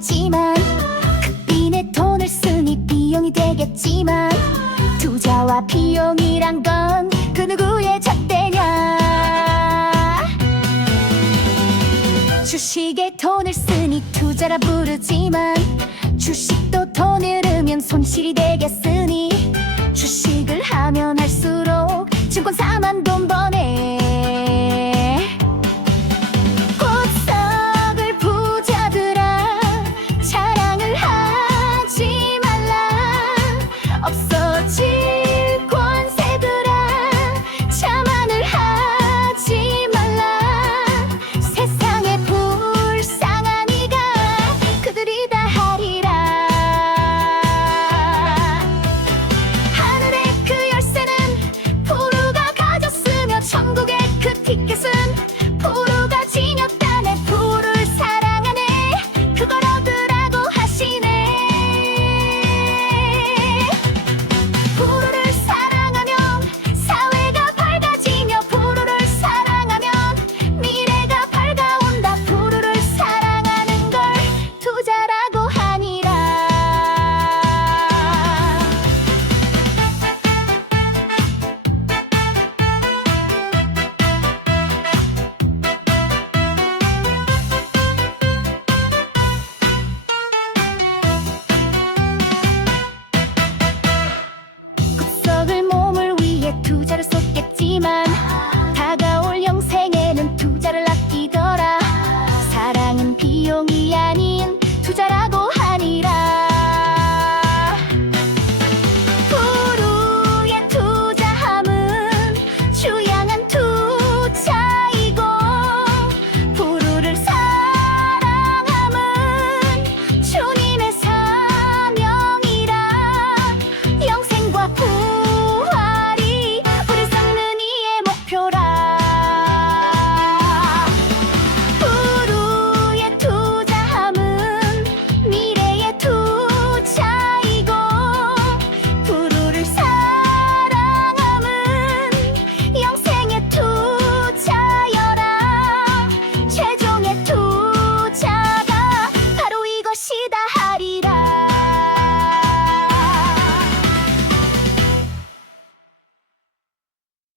되겠지만 그빈의 돈을 쓰니 비용이 되겠지만 투자와 비용이란 건 그 누구의 잣대냐? 주식에 돈을 쓰니 투자라 부르지만